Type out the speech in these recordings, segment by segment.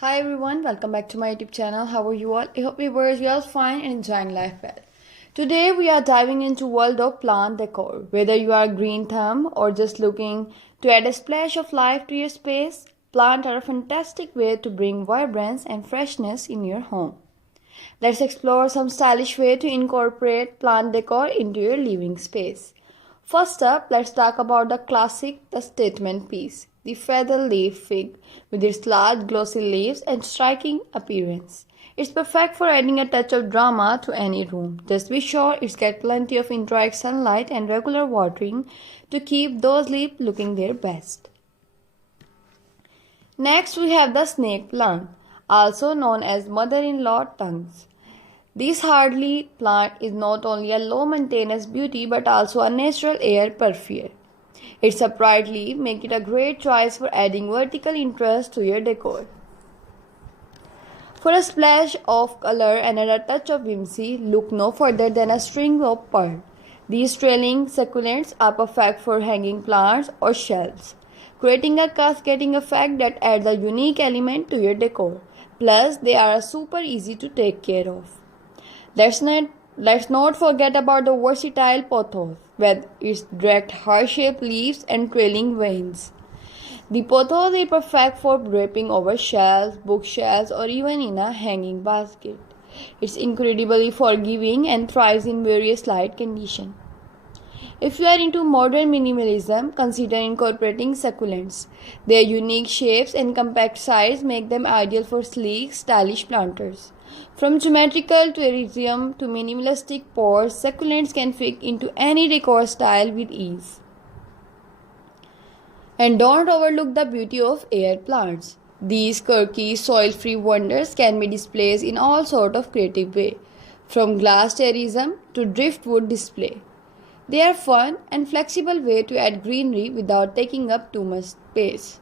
Hi everyone, welcome back to my YouTube channel. How are you all? I hope you are all fine and enjoying life well. Today we are diving into world of plant decor. Whether you are a green thumb or just looking to add a splash of life to your space, plants are a fantastic way to bring vibrance and freshness in your home. Let's explore some stylish way to incorporate plant decor into your living space. First up, let's talk about the statement piece, the feather leaf fig, with its large glossy leaves and striking appearance. It's perfect for adding a touch of drama to any room. Just be sure it's get plenty of indirect sunlight and regular watering to keep those leaves looking their best. Next, we have the snake plant, also known as mother-in-law tongues. This hardy plant is not only a low-maintenance beauty but also a natural air purifier. Its upright leaf make it a great choice for adding vertical interest to your decor. For a splash of color and a touch of whimsy, look no further than a string of pearl. These trailing succulents are perfect for hanging plants or shelves, creating a cascading effect that adds a unique element to your decor. Plus, they are super easy to take care of. Let's not forget about the versatile pothos with its direct heart-shaped leaves and trailing veins. The pothos is perfect for draping over shelves, bookshelves, or even in a hanging basket. It's incredibly forgiving and thrives in various light conditions. If you are into modern minimalism, consider incorporating succulents. Their unique shapes and compact size make them ideal for sleek, stylish planters. From geometrical terrarium to minimalistic pots, succulents can fit into any decor style with ease. And don't overlook the beauty of air plants. These quirky, soil-free wonders can be displayed in all sorts of creative ways, from glass terrarium to driftwood display. They are fun and flexible way to add greenery without taking up too much space.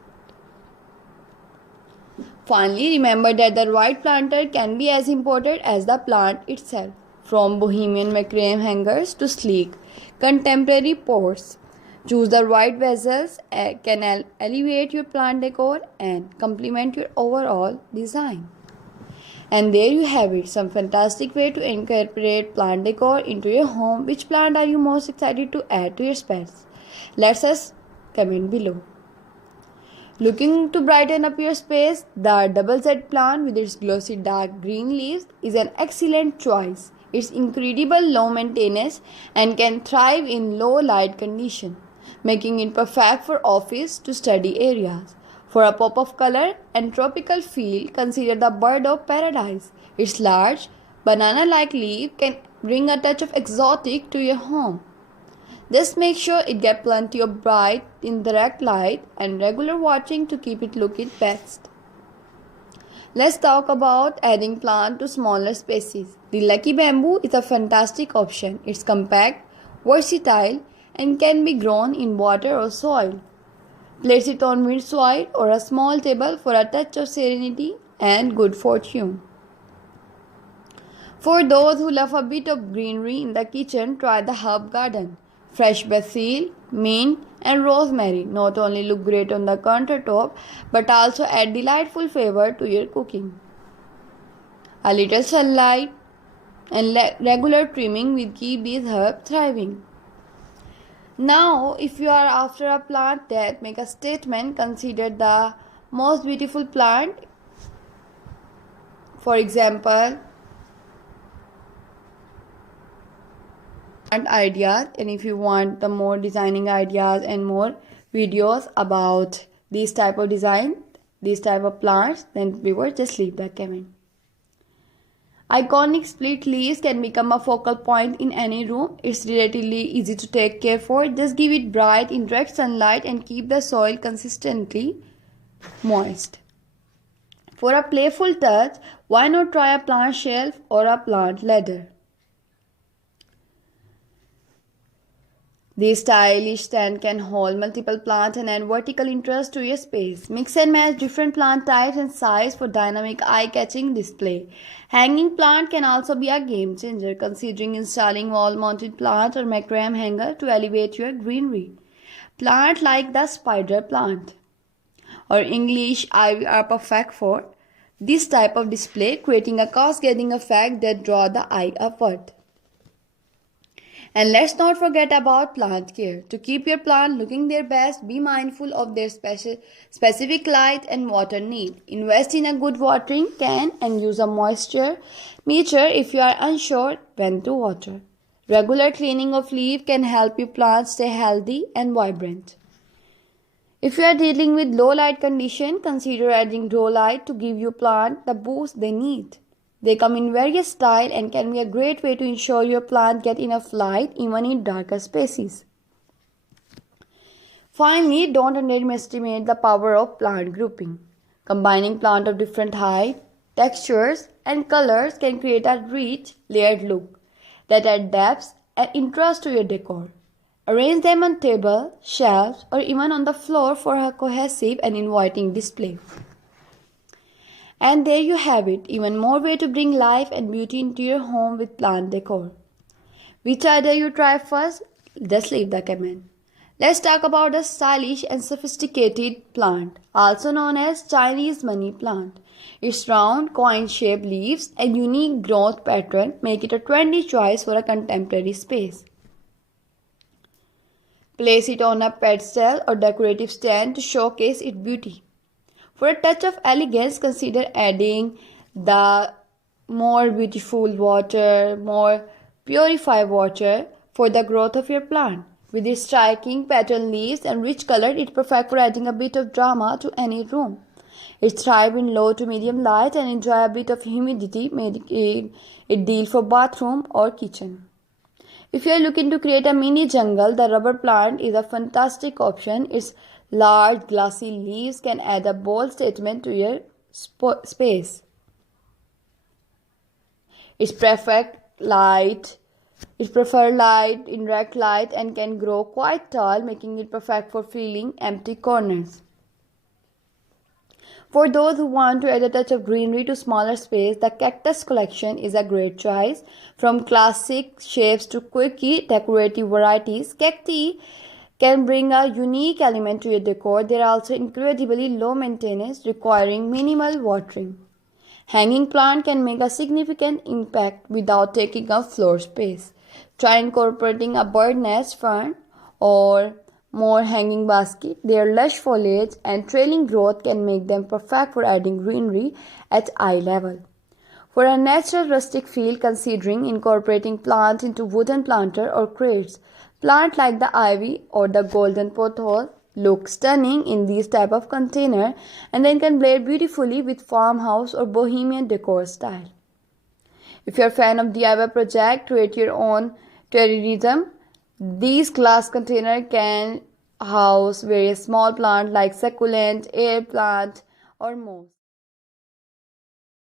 Finally, remember that the right planter can be as important as the plant itself. From bohemian macrame hangers to sleek, contemporary pots, choose the right vessels can elevate your plant decor and complement your overall design. And there you have it, some fantastic way to incorporate plant decor into your home. Which plant are you most excited to add to your space? Let us comment below. Looking to brighten up your space, the double Z plant with its glossy dark green leaves is an excellent choice. It's incredible low maintenance and can thrive in low light conditions, making it perfect for office to study areas. For a pop of color and tropical feel, consider the bird of paradise. Its large, banana-like leaf can bring a touch of exotic to your home. Just make sure it gets plenty of bright, indirect light and regular watering to keep it look its best. Let's talk about adding plant to smaller spaces. The lucky bamboo is a fantastic option. It's compact, versatile and can be grown in water or soil. Place it on mid-swide or a small table for a touch of serenity and good fortune. For those who love a bit of greenery in the kitchen, try the herb garden. Fresh basil, mint and rosemary not only look great on the countertop but also add delightful flavor to your cooking. A little sunlight and regular trimming will keep these herbs thriving. Now, if you are after a plant that make a statement, consider the most beautiful plant. For example, ideas, and if you want the more designing ideas and more videos about this type of design, this type of plants, then viewer just leave the comment. Iconic split leaves can become a focal point in any room. It's relatively easy to take care for. Just give it bright, indirect sunlight and keep the soil consistently moist. For a playful touch, why not try a plant shelf or a plant ladder? This stylish stand can hold multiple plants and add vertical interest to your space. Mix and match different plant types and size for dynamic eye-catching display. Hanging plant can also be a game changer, considering installing wall-mounted plant or macrame hanger to elevate your greenery. Plant like the spider plant or English ivy are perfect for this type of display, creating a cascading effect that draws the eye upward. And let's not forget about plant care. To keep your plant looking their best, be mindful of their specific light and water need. Invest in a good watering can and use a moisture meter if you are unsure when to water. Regular cleaning of leaves can help your plants stay healthy and vibrant. If you are dealing with low light condition, consider adding grow light to give your plant the boost they need. They come in various styles and can be a great way to ensure your plant get enough light even in darker spaces. Finally, don't underestimate the power of plant grouping. Combining plants of different height, textures, and colors can create a rich, layered look that adds depth and interest to your decor. Arrange them on table, shelves, or even on the floor for a cohesive and inviting display. And there you have it, even more way to bring life and beauty into your home with plant decor. Which idea you try first? Just leave the comment. Let's talk about the stylish and sophisticated plant, also known as Chinese money plant. Its round, coin-shaped leaves and unique growth pattern make it a trendy choice for a contemporary space. Place it on a pedestal or decorative stand to showcase its beauty. For a touch of elegance, consider adding the more purified water for the growth of your plant. With its striking pattern leaves and rich color, it's perfect for adding a bit of drama to any room. It thrives in low to medium light and enjoy a bit of humidity, making it ideal for bathroom or kitchen. If you are looking to create a mini jungle, the rubber plant is a fantastic option. Its large glossy leaves can add a bold statement to your space. Its preferred light, indirect light, and can grow quite tall, making it perfect for filling empty corners. For those who want to add a touch of greenery to smaller space, the cactus collection is a great choice. From classic shapes to quirky decorative varieties, cacti can bring a unique element to your decor. They are also incredibly low maintenance, requiring minimal watering. Hanging plant can make a significant impact without taking up floor space. Try incorporating a bird nest fern or more hanging basket. Their lush foliage and trailing growth can make them perfect for adding greenery at eye level. For a natural rustic feel, considering incorporating plants into wooden planter or crates. Plants like the ivy or the golden pothole look stunning in these type of container and then can blend beautifully with farmhouse or bohemian decor style. If you're a fan of DIY project, create your own terrarism. These glass container can house various small plants like succulent, air plant, or moss.